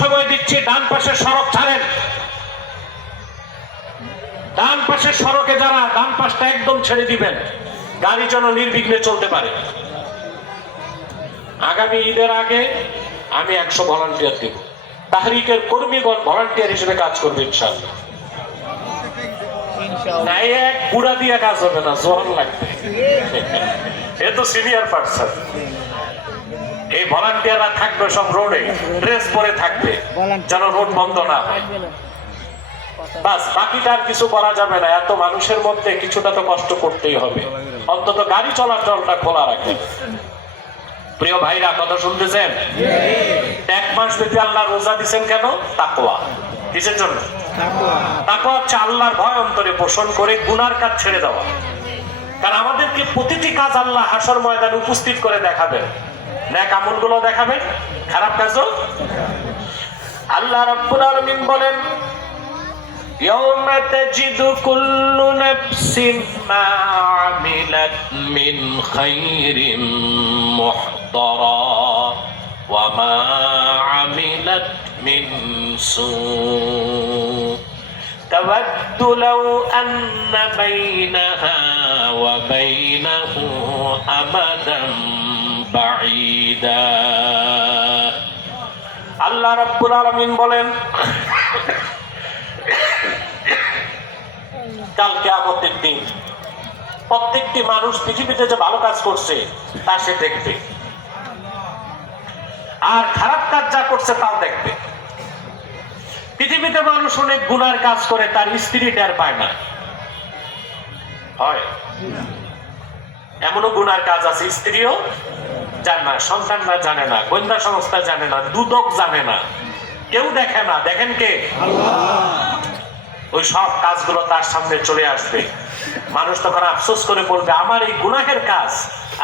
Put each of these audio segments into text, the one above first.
সময় দিচ্ছি, ডান পাশের সড়ক ছাড়েন। ডান পাশের সড়কে যারা, ডান পাশটা একদম ছেড়ে দিবেন, গাড়ি যেন নির্বিঘ্নে চলতে পারে। আগামী ঈদের আগে আমি 100 ভলান্টিয়ার দেব। তাহরিকের কর্মীগণ ভলান্টিয়ার হিসেবে কাজ করবে ইনশাআল্লাহ। না, এক বুড়া দিয়ে কাজ হবে না, জোয়ান লাগবে। এ তো সিনিয়র পার্সন। এই ভলান্টিয়াররা থাকবে সব রোডে, ড্রেস পরে থাকবে যেন রোড বন্ধ না হয়। বাস, বাকিটা আর কিছু করা যাবে না। এত মানুষের মধ্যে কিছুটা তো কষ্ট করতেই হবে, অন্তত গাড়ি চলাচলটা খোলা রাখেন। প্রিয় ভাইরা, কথা শুনতেছেন? 1 মাস ব্যাপী আল্লাহ রোজা দিচ্ছেন কেন? তাকওয়া। কিসের জন্য? তাকওয়া হচ্ছে আল্লাহর ভয় অন্তরে পোষণ করে গুনার কাজ ছেড়ে দেওয়া। কারণ আমাদেরকে প্রতিটি কাজ আল্লাহ হাসর ময়দানে উপস্থিত করে দেখাবেন। নেক আমলগুলো দেখাবেন, খারাপ কাজও। আল্লাহ রাব্বুল আলামিন বলেন, ইয়াউমা তাজিদু কুল্লু নাফসিন মা আমিলাত মিন খাইরিন মুহতারা ওয়া মা আমিলাত মিন সু তাওয়াদ্দু লাউ আন্না বাইনাহা ওয়া বাইনাহু আমাদান বাঈদা। আল্লাহ রাব্বুল আলামিন বলেন, কাল কিয়ামতের দিন প্রত্যেকটি মানুষ পৃথিবীতে যে ভালো কাজ করছে তা সে দেখবে, আর খারাপ কাজ যা করছে তাও দেখবে। পৃথিবীতে মানুষ অনেক গুনার কাজ করে, তার স্ত্রী টের পায় না। হয় এমনও গুনার কাজ আছে স্ত্রীও জানে না, সন্তানরা জানে না, গোয়েন্দা সংস্থা জানে না, দুদক জানে না, কেউ দেখে না। দেখেন কে? আল্লাহ। ওই সব কাজগুলো তার সামনে চলে আসবে। মানুষ তখন আফসোস করে বলবে, আমার এই গুনাহের কাজ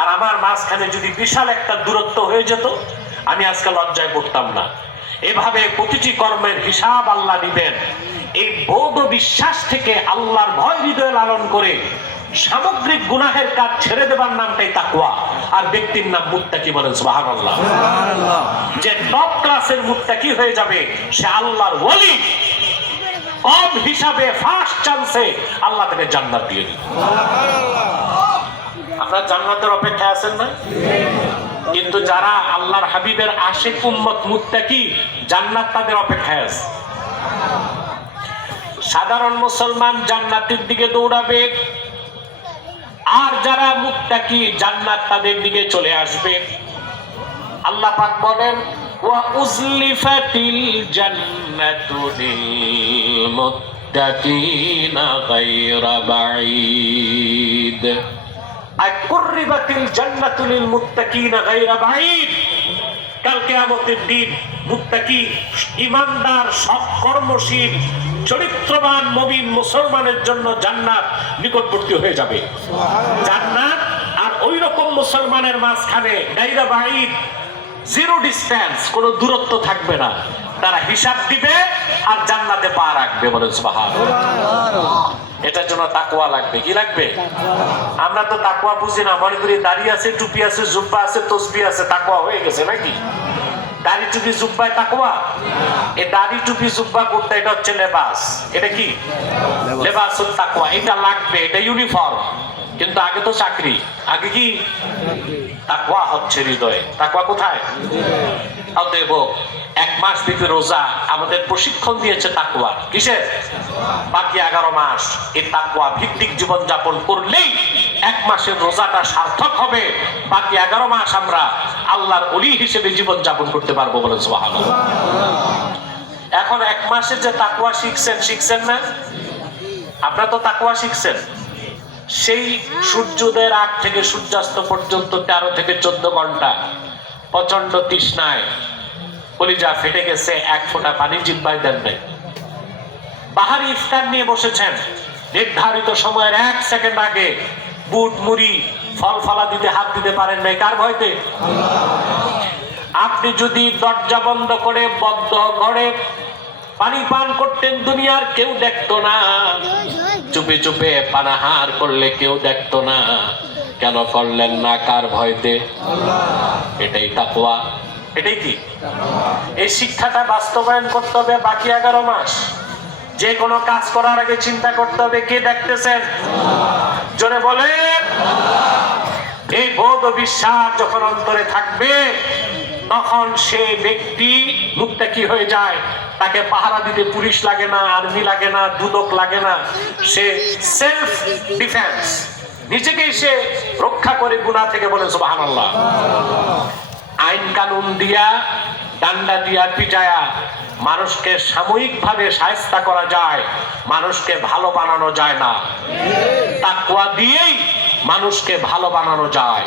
আর আমার মাঝখানে যদি বিশাল একটা দূরত্ব হয়ে যেত, আমি আজকে লজ্জায় পড়তাম না। এভাবে প্রতিটি কর্মের হিসাব আল্লাহ নিবেন। এই বৌদ্ধ বিশ্বাস থেকে আল্লাহর ভয় হৃদয়ে লালন করে সামগ্রিক গুনাহের কাজ ছেড়ে দেবার নামটাই তাকওয়া, আর ব্যক্তির নাম মুত্তাকি। বলেন সুবহানাল্লাহ। যে টপ ক্লাসের মুত্তাকি হয়ে যাবে, সে আল্লাহর ওয়ালি। কম হিসাবে ফার্স্ট চান্সে আল্লাহ তাকে জান্নাত দিয়ে দিবে। আপনারা জান্নাতের অপেক্ষায় আছেন না? কিন্তু যারা আল্লাহর হাবিবের আশিক উম্মত মুত্তাকি, জান্নাত তাদের অপেক্ষায় আছে। সাধারণ মুসলমান জান্নাতের দিকে দৌড়াবে, আর যারা মুত্তাকি জান্নাত তাদের দিকে চলে আসবে। আল্লাহ পাক বলেন, ওয়া উজলিফাতিল জান্নাতু লিল মুত্তাকিনা গায়রা বাঈদ। আই কুররিবাতিল জান্নাতু লিল মুত্তাকিনা গায়রা বাঈদ। কাল কিয়ামতের দিন মুত্তাকি, ঈমানদার, সৎ কর্মশীল, চরিত্রবান মুমিন মুসলমানের জন্য জান্নাত নিকটবর্তী হয়ে যাবে। জান্নাত আর ওই রকম মুসলমানের মাঝখানে গায়রা বাঈদ, জিরো ডিস্টেন্স, কোনো দূরত্ব থাকবে না। তারা হিসাব দিবে আর জান্নাতে পা রাখবে। বলেন সুবহানাল্লাহ। এটার জন্য তাকওয়া লাগবে। কি লাগবে? আমরা তো তাকওয়া বুঝি না, মনে করি দাড়ি আছে, টুপি আছে, জুব্বা আছে, তসবিহ আছে, তাকওয়া হয়ে গেছে নাকি? দাড়ি টুপি জুব্বায় তাকওয়া? এই দাড়ি টুপি জুব্বা করতে, এটা হচ্ছে লেবাস। এটা কি? লেবাসুত তাকওয়া। এটা লাগবে, এটা ইউনিফর্ম। কিন্তু আগে তো চাকরি, আগে কি? তাকওয়া হচ্ছে হৃদয়ে। তাকওয়া কোথায়? অতএব 1 মাস ব্যাপী রোজা আমাদের প্রশিক্ষণ দিয়েছে তাকওয়া। কিসের? বাকি 11 মাস এই তাকওয়া ভিত্তিক জীবন যাপন করলেই 1 মাসের রোজাটা সার্থক হবে। বাকি 11 মাস আমরা আল্লাহর ওলি হিসেবে জীবন যাপন করতে পারবো। বলেন সুবহানাল্লাহ। এখন 1 মাসের যে তাকওয়া শিখছেন না? আপনারা তো তাকওয়া শিখছেন। সেই সূর্যোদয়ের আগ থেকে সূর্যাস্ত পর্যন্ত 13 থেকে 14 ঘন্টা প্রচন্ড তৃষ্ণায় কলিজা ফেটে গেছে, 1 ফোঁটা পানি জিহ্বায় দেন নাই। বাহারি ইফতার নিয়ে বসেছেন, নির্ধারিত সময়ের 1 সেকেন্ড আগে বুট, মুড়ি, ফল ফলা দিতে হাত দিতে পারেন নাই। কার ভয়তে? আপনি যদি দরজা বন্ধ করে বদ্ধ ঘরে পানি পান করতেন, দুনিয়ার কেউ দেখতো না। চুপে চুপে পানাহার করলে কেউ দেখতো না। কেন করলেন না? কার ভয়তে? এটাই তাকওয়া। এটাই কি? এই শিক্ষাটা বাস্তবায়ন করতে হবে বাকি 11 মাস। যে কোনো কাজ করার আগে চিন্তা করতে হবে কে দেখতেছেন। জোরে বলেন। এই বোধ ও বিশ্বাস যখন অন্তরে থাকবে তখন সে ব্যক্তি মুত্তাকি হয়ে যায়। তাকে পাহারা দিতে পুলিশ লাগে না, আর্মি লাগে না, দুদক লাগে না। সে সেলফ ডিফেন্স, নিজেকেই সে রক্ষা করে গুনাহ থেকে। বলেন সুবহানাল্লাহ। আইন কানুন দিয়া, ডান্ডা দিয়া, পিটায়া মানুষকে সাময়িকভাবে শায়েস্তা করা যায়, মানুষকে ভালো বানানো যায় না। তাকওয়া দিয়েই মানুষকে ভালো বানানো যায়।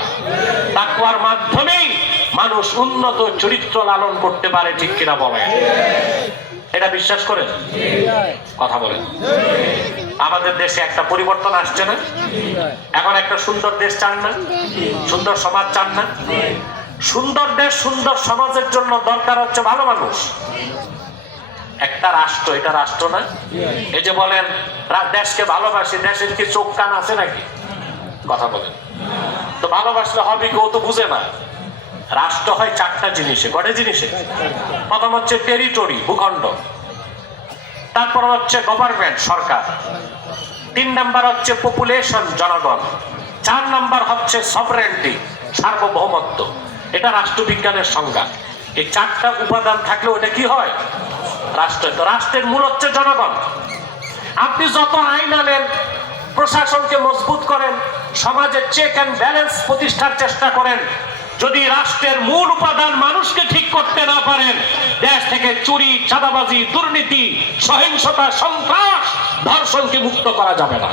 তাকওয়ার মাধ্যমেই মানুষ উন্নত চরিত্র লালন করতে পারে। ঠিক কিনা বলেন? এটা বিশ্বাস করেন? কথা বলেন। আমাদের দেশে একটা পরিবর্তন আসছে না? এখন একটা সুন্দর দেশ চান না? সুন্দর সমাজ চান না? সুন্দর দেশ, সুন্দর সমাজের জন্য দরকার হচ্ছে ভালো মানুষ। একটা রাষ্ট্র, এটা রাষ্ট্র না? এই যে বলেন দেশকে ভালোবাসি, দেশের কি চোখ কান আছে নাকি? কথা বলেন। তো ভালোবাসলে হবে কেউ তো বুঝে না। রাষ্ট্র হয় 4টা জিনিসে। কয়টা জিনিসে? প্রথম হচ্ছে টেরিটরি, ভূখণ্ড। তারপর হচ্ছে গভর্নমেন্ট, সরকার। 3 নাম্বার হচ্ছে পপুলেশন, জনগণ। 4 নাম্বার হচ্ছে সভরেন্টি, সার্বভৌমত্ব। এটা রাষ্ট্রবিজ্ঞানের সংজ্ঞা। এই 4টা উপাদান থাকলে ওটা কি হয়? রাষ্ট্র। তো রাষ্ট্রের মূল হচ্ছে জনগণ। আপনি যত আইন আনেন, প্রশাসনকে মজবুত করেন, সমাজের চেক অ্যান্ড ব্যালেন্স প্রতিষ্ঠার চেষ্টা করেন, যদি রাষ্ট্রের মূল উপাদান মানুষকে ঠিক করতে না পারেন, দেশ থেকে চুরি, চাঁদাবাজি, দুর্নীতি, সহিংসতা, সন্ত্রাস, ধর্ষণকে মুক্ত করা যাবে না।